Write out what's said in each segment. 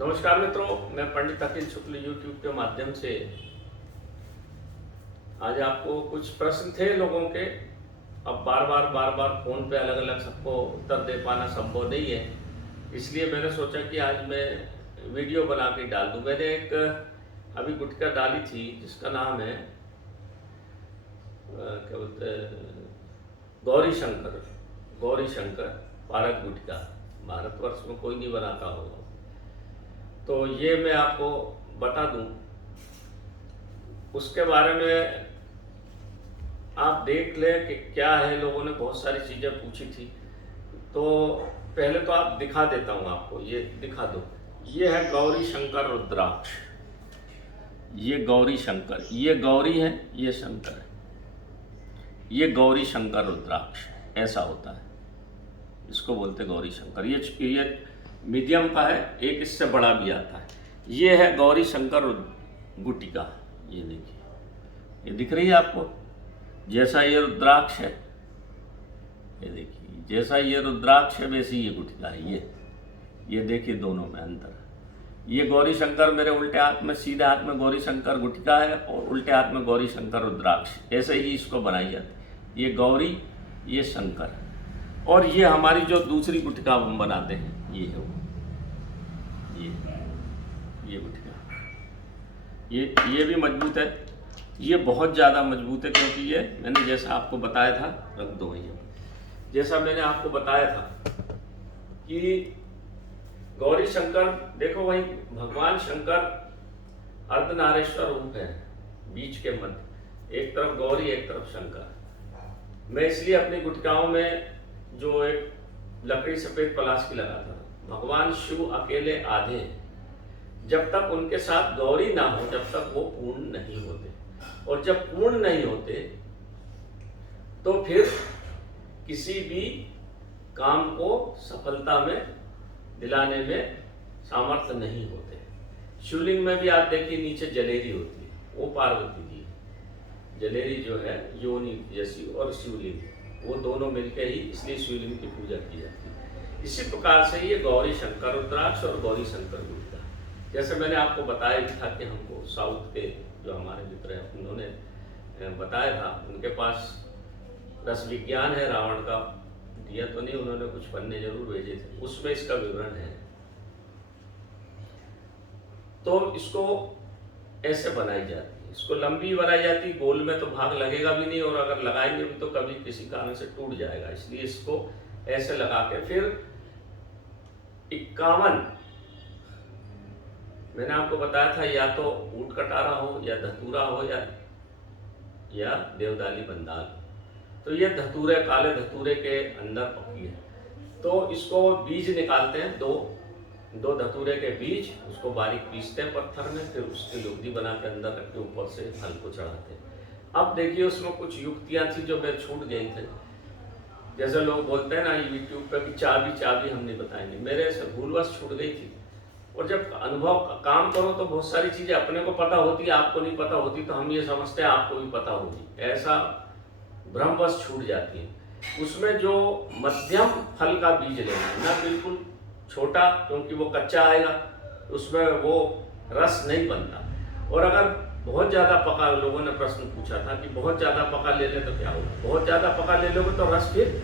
नमस्कार मित्रों, मैं पंडित अखिल शुक्ल यूट्यूब के माध्यम से आज आपको कुछ प्रश्न थे लोगों के। अब बार बार फोन पे अलग अलग सबको उत्तर दे पाना संभव नहीं है, इसलिए मैंने सोचा कि आज मैं वीडियो बना के डाल दूं। मैंने एक अभी गुटखा डाली थी जिसका नाम है क्या बोलते हैं, गौरी शंकर पारक गुटखा। भारतवर्ष में कोई नहीं बनाता होगा, तो ये मैं आपको बता दूं। उसके बारे में आप देख लें कि क्या है। लोगों ने बहुत सारी चीज़ें पूछी थी, तो पहले तो आप दिखा देता हूं आपको। ये दिखा दो, ये है गौरी शंकर रुद्राक्ष। ये गौरी शंकर, ये गौरी है, ये शंकर है। ये गौरी शंकर रुद्राक्ष ऐसा होता है, इसको बोलते गौरी शंकर। ये मीडियम का है, एक इससे बड़ा भी आता है। ये है गौरी शंकर गुटिका। ये देखिए, ये दिख रही है आपको। जैसा ये रुद्राक्ष है, ये देखिए, जैसा ये रुद्राक्ष है वैसी ये गुटिका है। ये देखिए, दोनों में अंतर। ये गौरी शंकर मेरे उल्टे हाथ में, सीधे हाथ में गौरी शंकर गुटिका है और उल्टे हाथ में गौरी शंकर रुद्राक्ष। ऐसे ही इसको बनाई जाती है। ये गौरी, ये शंकर। और ये हमारी जो दूसरी गुटका हम बनाते हैं, ये है वो, ये गुटका। ये भी मजबूत है। ये बहुत ज़्यादा मजबूत है, क्योंकि ये मैंने जैसा आपको बताया था, रख दो ये, जैसा मैंने आपको बताया था कि गौरी शंकर, देखो वही भगवान शंकर अर्धनारेश्वर रूप है, बीच के मध्य, एक तरफ गौरी एक तरफ शंकर। मैं इसलिए अपनी गुटकाओं में जो एक लकड़ी सफेद पलाश की लगाता हूं। भगवान शिव अकेले आधे हैं, जब तक उनके साथ गौरी ना हो जब तक वो पूर्ण नहीं होते, और जब पूर्ण नहीं होते तो फिर किसी भी काम को सफलता में दिलाने में सामर्थ्य नहीं होते। शिवलिंग में भी आप देखिए, नीचे जलेरी होती है, वो पार्वती जी। जलेरी जो है योनि जैसी, और शिवलिंग, वो दोनों मिलकर ही इसलिए शिवलिंग की पूजा की जाती है। इसी प्रकार से ये गौरी शंकर रुद्राक्ष और गौरी शंकर गुटका, जैसे मैंने आपको बताया भी था कि हमको साउथ के जो हमारे मित्र हैं उन्होंने बताया था, उनके पास रस विज्ञान है रावण का, दिया तो नहीं, उन्होंने कुछ पन्ने जरूर भेजे थे, उसमें इसका विवरण है। तो इसको ऐसे बनाई जाती है, इसको लंबी बनाई जाती, गोल में तो भाग लगेगा भी नहीं, और अगर लगाएंगे भी तो कभी किसी कारण से टूट जाएगा, इसलिए इसको ऐसे लगा के फिर 51, मैंने आपको बताया था, या तो ऊंट कटारा हो, या धतूरा हो, या देवदाली बंदाल। तो ये धतूरे, काले धतूरे के अंदर पकी है। तो इसको बीज निकालते हैं, दो धतूरे के बीज, उसको बारीक पीसते हैं पत्थर में, फिर उसकी लुगदी बना के अंदर रख के ऊपर से फल को चढ़ाते हैं। अब देखिए, उसमें कुछ युक्तियां थी जो मैं छूट गई थी। जैसे लोग बोलते हैं ना यूट्यूब पे कि चाबी हम नहीं बताएंगे, मेरे से भूलवश छूट गई थी। और जब अनुभव काम करो तो बहुत सारी चीजें अपने को पता होती है, आपको नहीं पता होती, तो हम ये समझते हैं आपको भी पता होगी, ऐसा भ्रमवश छूट जाती है। उसमें जो मध्यम फल का बीज लेना है ना, बिल्कुल छोटा, क्योंकि वो कच्चा आएगा, उसमें वो रस नहीं बनता। और अगर बहुत ज्यादा पका, लोगों ने प्रश्न पूछा था कि बहुत ज्यादा पका ले ले तो क्या होगा। बहुत ज्यादा पका ले लोगे तो रस फिर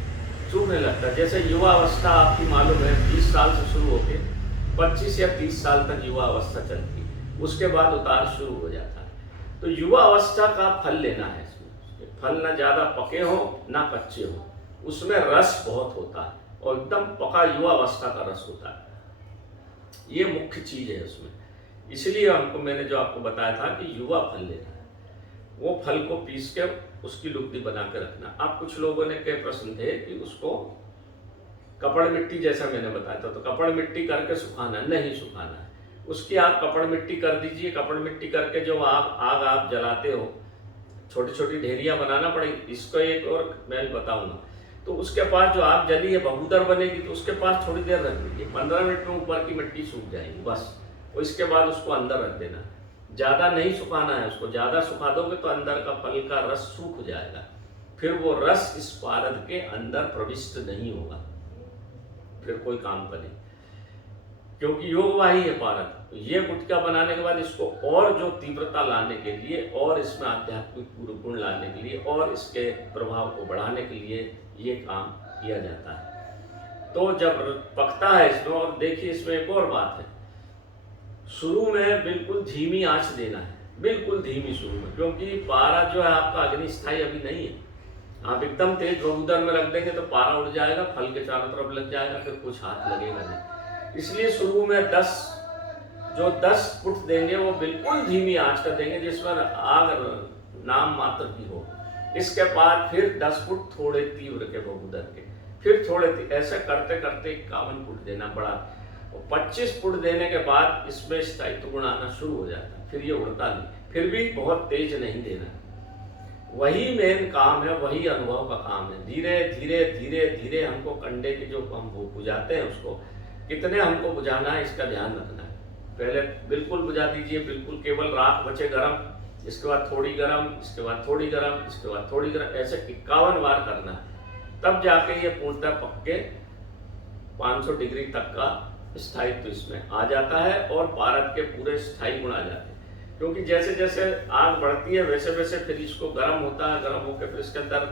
चूकने लगता है। जैसे युवा अवस्था आपकी मालूम है 20 साल से शुरू होकर 25 या 30 साल तक युवा अवस्था चलती है, उसके बाद उतार शुरू हो जाता है। तो युवा अवस्था का फल लेना है। इसमें फल ना ज्यादा पके हो ना कच्चे हो, उसमें रस बहुत होता है, और एकदम पका युवा अवस्था का रस होता है। ये मुख्य चीज है उसमें। इसलिए हमको, मैंने जो आपको बताया था कि युवा फल लेना है, वो फल को पीस के उसकी लुगदी बना के रखना। अब कुछ लोगों ने कई प्रश्न थे कि उसको कपड़ मिट्टी, जैसा मैंने बताया था, तो कपड़ मिट्टी करके सुखाना, नहीं सुखाना है। उसकी आप कपड़ मिट्टी कर दीजिए। कपड़ मिट्टी करके जो आग आप जलाते हो, छोटी छोटी ढेरियां बनाना पड़ेगी। इसको एक और मैं बताऊंगा। तो उसके पास जो आग जली है बहुदर बनेगी, तो उसके पास थोड़ी देर रख दीजिए, 15 मिनट में ऊपर की मिट्टी सूख जाएगी बस। और इसके बाद उसको अंदर रख देना, ज्यादा नहीं सुखाना है उसको। ज्यादा सुखा दोगे तो अंदर का फल का रस सूख जाएगा, फिर वो रस इस पारद के अंदर प्रविष्ट नहीं होगा, फिर कोई काम करे। क्योंकि योगवाही है पारद। तो ये गुटका बनाने के बाद इसको और जो तीव्रता लाने के लिए और इसमें आध्यात्मिक गुण लाने के लिए और इसके प्रभाव को बढ़ाने के लिए ये काम किया जाता है। तो जब पकता है इसमें, और देखिए इसमें एक और बात है, शुरू में बिल्कुल धीमी आंच देना है, बिल्कुल धीमी शुरू में, क्योंकि पारा जो है आपका अग्नि स्थायी अभी नहीं है। आप एकदम तेज बबूदर में रख देंगे तो पारा उड़ जाएगा, फल के चारों तरफ लग जाएगा, फिर कुछ हाथ लगेगा नहीं। इसलिए शुरू में 10 फुट देंगे वो बिल्कुल धीमी आंच कर देंगे जिसमें आग नाम मात्र की हो। इसके बाद फिर 10 फुट थोड़े तीव्र के बबूदर के, फिर थोड़े ऐसे करते करते 51 फुट देना पड़ा। 25 फुट देने के बाद इसमें स्थायित्व गुण आना शुरू हो जाता है, फिर ये उड़ता नहीं, फिर भी बहुत तेज नहीं देना। वही मेन काम है, वही अनुभव का काम है। धीरे धीरे धीरे धीरे हमको कंडे के जो हम बुझाते हैं उसको कितने हमको बुझाना है इसका ध्यान रखना है। पहले बिल्कुल बुझा दीजिए, बिल्कुल केवल राख बचे गरम, इसके बाद थोड़ी गरम, इसके बाद थोड़ी गरम, इसके बाद थोड़ी गरम, ऐसे 51 बार करना है। तब जाके ये पूर्णतः पक के 500 डिग्री तक का स्थायित्व इसमें आ जाता है और पारद के पूरे स्थायी गुण आ जाते हैं। क्योंकि जैसे जैसे आग बढ़ती है वैसे वैसे फिर इसको गर्म होता है, गर्म होकर फिर इसके अंदर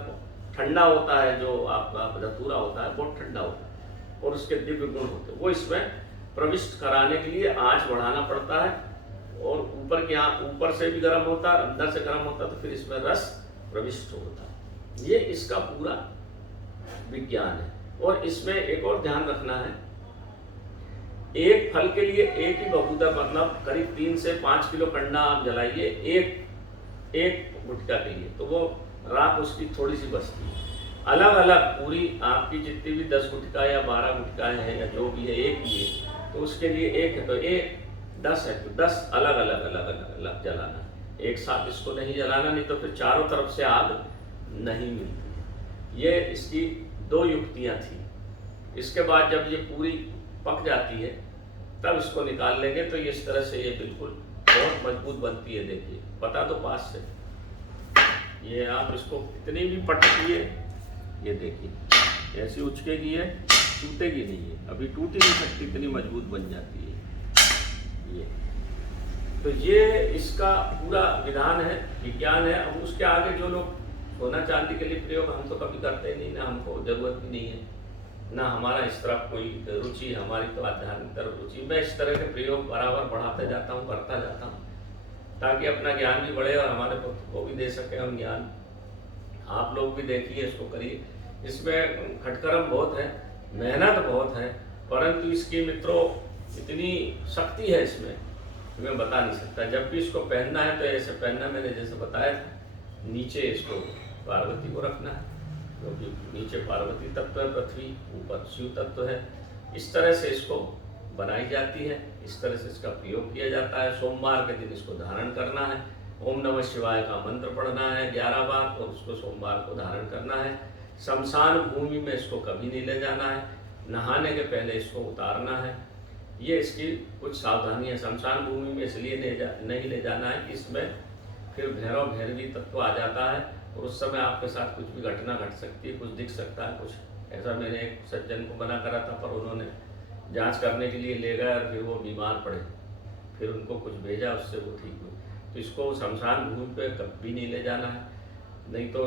ठंडा होता है, जो आपका धतूरा होता है बहुत ठंडा होता है और उसके दिव्य गुण होते हैं, वो इसमें प्रविष्ट कराने के लिए आंच बढ़ाना पड़ता है। और ऊपर से भी गर्म होता है, अंदर से गर्म होता है, तो फिर इसमें रस प्रविष्ट होता है। ये इसका पूरा विज्ञान है। और इसमें एक और ध्यान रखना है, एक फल के लिए एक ही बबूदर, मतलब करीब 3 से 5 किलो कंडा आप जलाइए एक गुटखा के लिए, तो वो राख उसकी थोड़ी सी बचती है। अलग अलग पूरी आपकी जितनी भी 10 गुटखा या 12 गुटखा है या जो भी है एक ही है, तो उसके लिए एक है, तो 10 है तो 10 अलग अलग जलाना है। एक साथ इसको नहीं जलाना, नहीं तो फिर चारों तरफ से आग नहीं मिलती। ये इसकी 2 युक्तियां थी। इसके बाद जब ये पूरी पक जाती है तब इसको निकाल लेंगे, तो इस तरह से ये बिल्कुल बहुत मजबूत बनती है। देखिए पता तो पास से, ये आप इसको कितनी भी पटकिए, ये देखिए ऐसी उचकेगी है, टूटेगी नहीं है, अभी टूट ही नहीं सकती, इतनी मजबूत बन जाती है ये। तो ये इसका पूरा विधान है, विज्ञान है। अब उसके आगे जो लोग सोना चांदी के लिए प्रयोग हम तो कभी करते ही नहीं, ना हमको जरूरत भी नहीं है, ना हमारा इस तरफ कोई रुचि, हमारी तो आध्यात्मिक तरफ रुचि। मैं इस तरह के प्रयोग बराबर बढ़ाते जाता हूँ, करता जाता हूँ, ताकि अपना ज्ञान भी बढ़े और हमारे पुत्र को भी दे सके हम ज्ञान। आप लोग भी देखिए, इसको करिए। इसमें खटकरम बहुत है, मेहनत बहुत है, परंतु इसकी मित्रों इतनी शक्ति है इसमें, मैं बता नहीं सकता। जब भी इसको पहनना है तो ऐसे पहनना, मैंने जैसे बताया था, नीचे इसको पार्वती को रखना है, क्योंकि नीचे पार्वती तत्व है, पृथ्वी ऊपर शिव तत्व है। इस तरह से इसको बनाई जाती है, इस तरह से इसका प्रयोग किया जाता है। सोमवार के दिन इसको धारण करना है, ओम नमः शिवाय का मंत्र पढ़ना है 11 बार, और उसको सोमवार को धारण करना है। शमशान भूमि में इसको कभी नहीं ले जाना है, नहाने के पहले इसको उतारना है। ये इसकी कुछ सावधानी है। शमशान भूमि में इसलिए नहीं ले जाना है कि इसमें फिर भैरव भैरवी तत्व आ जाता है और उस समय आपके साथ कुछ भी घटना घट सकती है, कुछ दिख सकता है कुछ ऐसा। मैंने एक सज्जन को मना करा था, पर उन्होंने जांच करने के लिए ले गए और फिर वो बीमार पड़े, फिर उनको कुछ भेजा, उससे वो ठीक हुई। तो इसको शमशान भूमि पे कभी नहीं ले जाना है, नहीं तो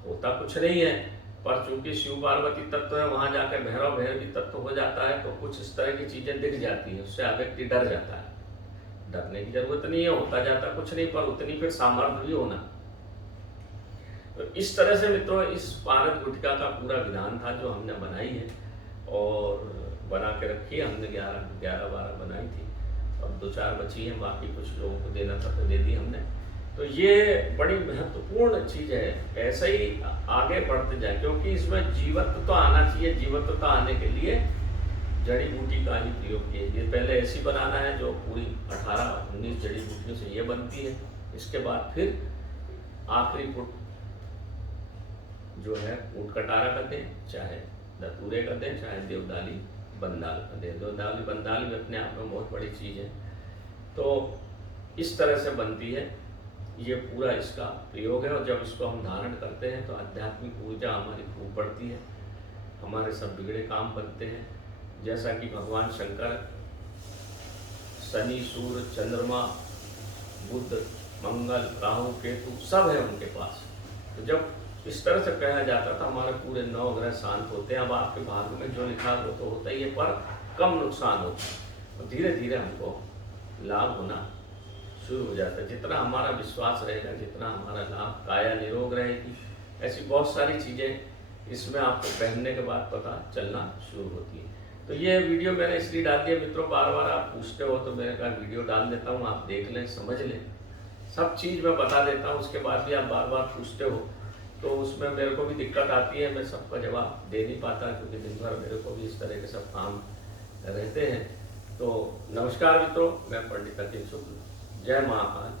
होता कुछ नहीं है, पर चूंकि शिव पार्वती तत्व है, वहाँ जाकर भैरव भैरवी तत्व हो जाता है, तो कुछ इस तरह की चीजें दिख जाती है, उससे व्यक्ति डर जाता है। डरने की जरूरत नहीं है, होता जाता कुछ नहीं, पर उतनी फिर सामर्थ्य भी होना। तो इस तरह से मित्रों इस पारद गुटखा का पूरा विधान था जो हमने बनाई है और बना के रखी है। हमने 11-12 बनाई थी और 2-4 बची हैं, बाकी कुछ लोगों को देना था तो दे दी हमने। तो ये बड़ी महत्वपूर्ण चीज है, ऐसे ही आगे बढ़ते जाए, क्योंकि इसमें जीवत्व तो आना चाहिए। जीवत्व आने के लिए जड़ी बूटी का ही प्रयोग किया। पहले ऐसी बनाना है जो पूरी 18-19 जड़ी बूटियों से ये बनती है। इसके बाद फिर आखिरी फुट जो है ऊँट कटारा कर दें, चाहे धतूरे कर दें, चाहे देवदाली बंदाल कर दें। देवदाली बंदाल भी अपने आप में बहुत बड़ी चीज़ है। तो इस तरह से बनती है, ये पूरा इसका प्रयोग है। और जब इसको हम धारण करते हैं तो आध्यात्मिक ऊर्जा हमारी खूब बढ़ती है, हमारे सब बिगड़े काम बनते हैं जैसा कि भगवान शंकर शनि, सूर्य, चंद्रमा, बुध, मंगल, राहु, केतु सब है उनके पास। तो जब इस तरह से कहा जाता था हमारे पूरे 9 ग्रह शांत होते हैं। अब आपके भाग्य में जो लिखा है वो तो होता ही है, पर कम नुकसान होता है और धीरे धीरे हमको लाभ होना शुरू हो जाता है। जितना हमारा विश्वास रहेगा, जितना हमारा लाभ, काया निरोग रहेगी, ऐसी बहुत सारी चीज़ें इसमें आपको पहनने के बाद पता चलना शुरू होती है। तो ये वीडियो मैंने इसलिए डाल दिया मित्रों, बार बार आप पूछते हो तो मैंने कहा वीडियो डाल देता हूँ, आप देख लें, समझ लें, सब चीज़ मैं बता देता हूँ। उसके बाद भी आप बार बार पूछते हो तो उसमें मेरे को भी दिक्कत आती है, मैं सबका जवाब दे नहीं पाता क्योंकि दिन भर मेरे को भी इस तरह के सब काम रहते हैं। तो नमस्कार मित्रों, मैं पंडित अखिल शुक्ल, जय महाकाल।